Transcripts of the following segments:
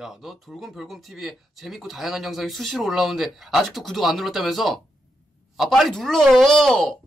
야, 너 돌곰별곰 TV에 재밌고 다양한 영상이 수시로 올라오는데 아직도 구독 안 눌렀다면서? 아, 빨리 눌러!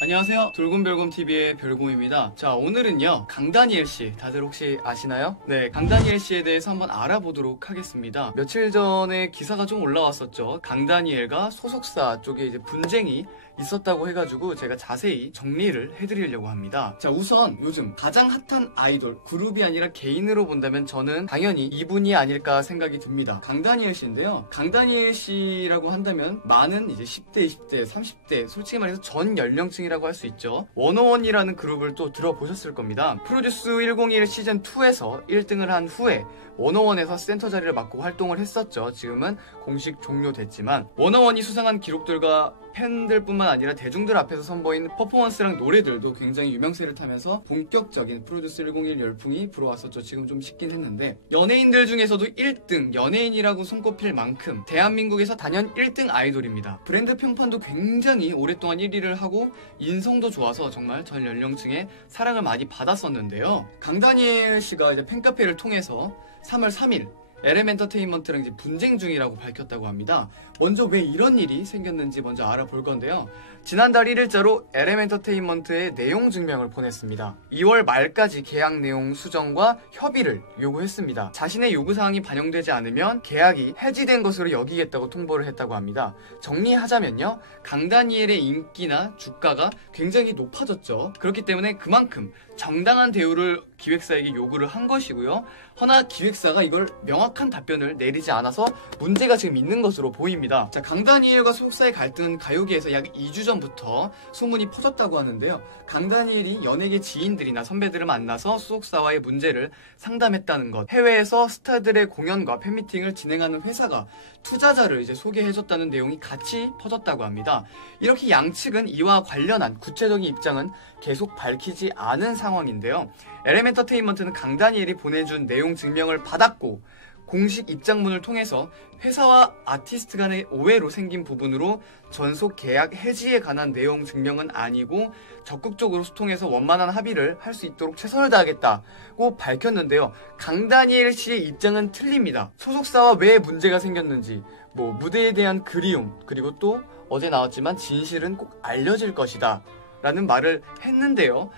안녕하세요. 돌곰별곰 TV의 별곰입니다. 자, 오늘은요, 강다니엘 씨, 다들 혹시 아시나요? 네, 강다니엘 씨에 대해서 한번 알아보도록 하겠습니다. 며칠 전에 기사가 좀 올라왔었죠. 강다니엘과 소속사 쪽에 이제 분쟁이 있었다고 해가지고 제가 자세히 정리를 해드리려고 합니다. 자, 우선 요즘 가장 핫한 아이돌, 그룹이 아니라 개인으로 본다면 저는 당연히 이분이 아닐까 생각이 듭니다. 강다니엘 씨인데요. 강다니엘 씨라고 한다면 많은 이제 10대, 20대, 30대, 솔직히 말해서 전 연령층이라고 할 수 있죠. 워너원이라는 그룹을 또 들어보셨을 겁니다. 프로듀스 101 시즌2에서 1등을 한 후에 워너원에서 센터 자리를 맡고 활동을 했었죠. 지금은 공식 종료됐지만 워너원이 수상한 기록들과 팬들뿐만 아니라 대중들 앞에서 선보인 퍼포먼스랑 노래들도 굉장히 유명세를 타면서 본격적인 프로듀스 101 열풍이 불어왔었죠. 지금 좀 식긴 했는데 연예인들 중에서도 1등 연예인이라고 손꼽힐 만큼 대한민국에서 단연 1등 아이돌입니다. 브랜드 평판도 굉장히 오랫동안 1위를 하고 인성도 좋아서 정말 전 연령층의 사랑을 많이 받았었는데요. 강다니엘 씨가 이제 팬카페를 통해서 3월 3일 LM엔터테인먼트랑 이제 분쟁 중이라고 밝혔다고 합니다. 먼저 왜 이런 일이 생겼는지 먼저 알아볼 건데요. 지난달 1일자로 LM엔터테인먼트에 내용 증명을 보냈습니다. 2월 말까지 계약 내용 수정과 협의를 요구했습니다. 자신의 요구사항이 반영되지 않으면 계약이 해지된 것으로 여기겠다고 통보를 했다고 합니다. 정리하자면요, 강다니엘의 인기나 주가가 굉장히 높아졌죠. 그렇기 때문에 그만큼 정당한 대우를 기획사에게 요구를 한 것이고요. 허나 기획사가 이걸 명확한 답변을 내리지 않아서 문제가 지금 있는 것으로 보입니다. 자, 강다니엘과 소속사의 갈등은 가요계에서 약 2주 전부터 소문이 퍼졌다고 하는데요. 강다니엘이 연예계 지인들이나 선배들을 만나서 소속사와의 문제를 상담했다는 것, 해외에서 스타들의 공연과 팬미팅을 진행하는 회사가 투자자를 이제 소개해줬다는 내용이 같이 퍼졌다고 합니다. 이렇게 양측은 이와 관련한 구체적인 입장은 계속 밝히지 않은 상황인데요. LM엔터테인먼트는 강다니엘이 보내준 내용 증명을 받았고 공식 입장문을 통해서 회사와 아티스트 간의 오해로 생긴 부분으로 전속 계약 해지에 관한 내용 증명은 아니고 적극적으로 소통해서 원만한 합의를 할 수 있도록 최선을 다하겠다고 밝혔는데요. 강다니엘 씨의 입장은 틀립니다. 소속사와 왜 문제가 생겼는지, 무대에 대한 그리움, 그리고 또 어제 나왔지만 진실은 꼭 알려질 것이다 라는 말을 했는데요.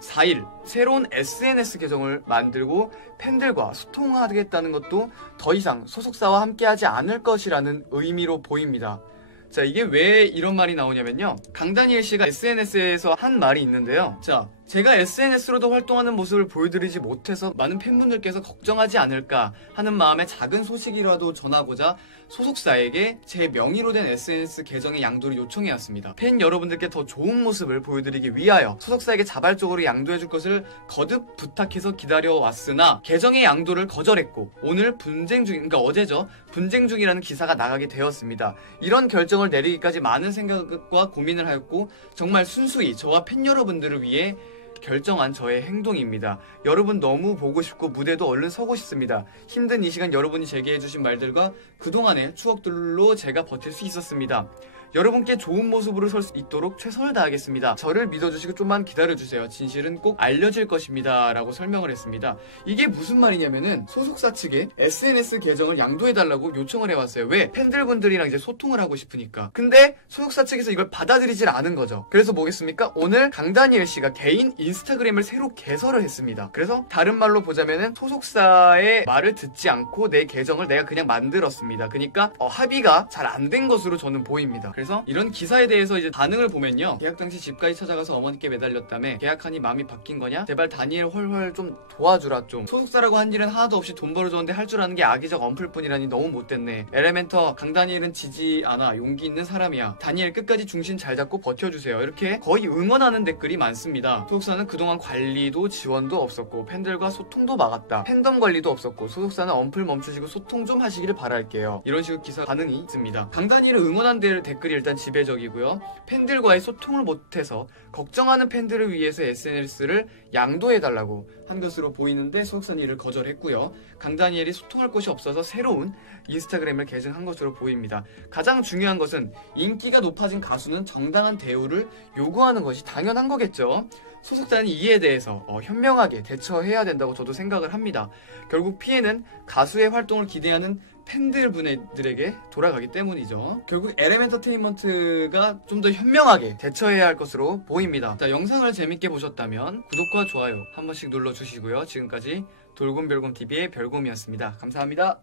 4일 새로운 SNS 계정을 만들고 팬들과 소통하겠다는 것도 더 이상 소속사와 함께하지 않을 것이라는 의미로 보입니다. 자, 이게 왜 이런 말이 나오냐면요, 강다니엘 씨가 SNS에서 한 말이 있는데요. 자, 제가 SNS로도 활동하는 모습을 보여드리지 못해서 많은 팬분들께서 걱정하지 않을까 하는 마음에 작은 소식이라도 전하고자 소속사에게 제 명의로 된 SNS 계정의 양도를 요청해왔습니다. 팬 여러분들께 더 좋은 모습을 보여드리기 위하여 소속사에게 자발적으로 양도해줄 것을 거듭 부탁해서 기다려왔으나 계정의 양도를 거절했고 오늘 그러니까 어제죠, 분쟁 중이라는 기사가 나가게 되었습니다. 이런 결정을 내리기까지 많은 생각과 고민을 하였고 정말 순수히 저와 팬 여러분들을 위해 결정한 저의 행동입니다. 여러분 너무 보고 싶고 무대도 얼른 서고 싶습니다. 힘든 이 시간 여러분이 제게 해주신 말들과 그동안의 추억들로 제가 버틸 수 있었습니다. 여러분께 좋은 모습으로 설 수 있도록 최선을 다하겠습니다. 저를 믿어주시고 좀만 기다려주세요. 진실은 꼭 알려질 것입니다 라고 설명을 했습니다. 이게 무슨 말이냐면은 소속사 측에 SNS 계정을 양도해달라고 요청을 해왔어요. 왜? 팬들분들이랑 이제 소통을 하고 싶으니까. 근데 소속사 측에서 이걸 받아들이질 않은 거죠. 그래서 뭐겠습니까? 오늘 강다니엘 씨가 개인 인스타그램을 새로 개설을 했습니다. 그래서 다른 말로 보자면은 소속사의 말을 듣지 않고 내 계정을 내가 그냥 만들었습니다. 그러니까 합의가 잘 안 된 것으로 저는 보입니다. 그래서 이런 기사에 대해서 이제 반응을 보면요, 계약 당시 집까지 찾아가서 어머니께 매달렸다며 계약하니 마음이 바뀐 거냐? 제발 다니엘 헐헐 좀 도와주라 좀. 소속사라고 한 일은 하나도 없이 돈 벌어줬는데 할 줄 아는 게 악의적 언플뿐이라니 너무 못됐네. 엘레멘터 강다니엘은 지지 않아. 용기 있는 사람이야. 다니엘 끝까지 중심 잘 잡고 버텨주세요. 이렇게 거의 응원하는 댓글이 많습니다. 소속사는 그동안 관리도 지원도 없었고 팬들과 소통도 막았다. 팬덤 관리도 없었고 소속사는 언플 멈추시고 소통 좀 하시기를 바랄게요. 이런 식으로 기사 반응이 있습니다. 강다니엘을 응원한 댓글이 일단 지배적이고요. 팬들과의 소통을 못해서 걱정하는 팬들을 위해서 SNS를 양도해달라고 한 것으로 보이는데 소속사는 이를 거절했고요. 강다니엘이 소통할 곳이 없어서 새로운 인스타그램을 개설한 것으로 보입니다. 가장 중요한 것은 인기가 높아진 가수는 정당한 대우를 요구하는 것이 당연한 거겠죠. 소속단이 이에 대해서 현명하게 대처해야 된다고 저도 생각을 합니다. 결국 피해는 가수의 활동을 기대하는 팬들분들에게 돌아가기 때문이죠. 결국 LM엔터테인먼트가 좀 더 현명하게 대처해야 할 것으로 보입니다. 자, 영상을 재밌게 보셨다면 구독과 좋아요 한 번씩 눌러주시고요. 지금까지 돌곰별곰TV의 별곰이었습니다. 감사합니다.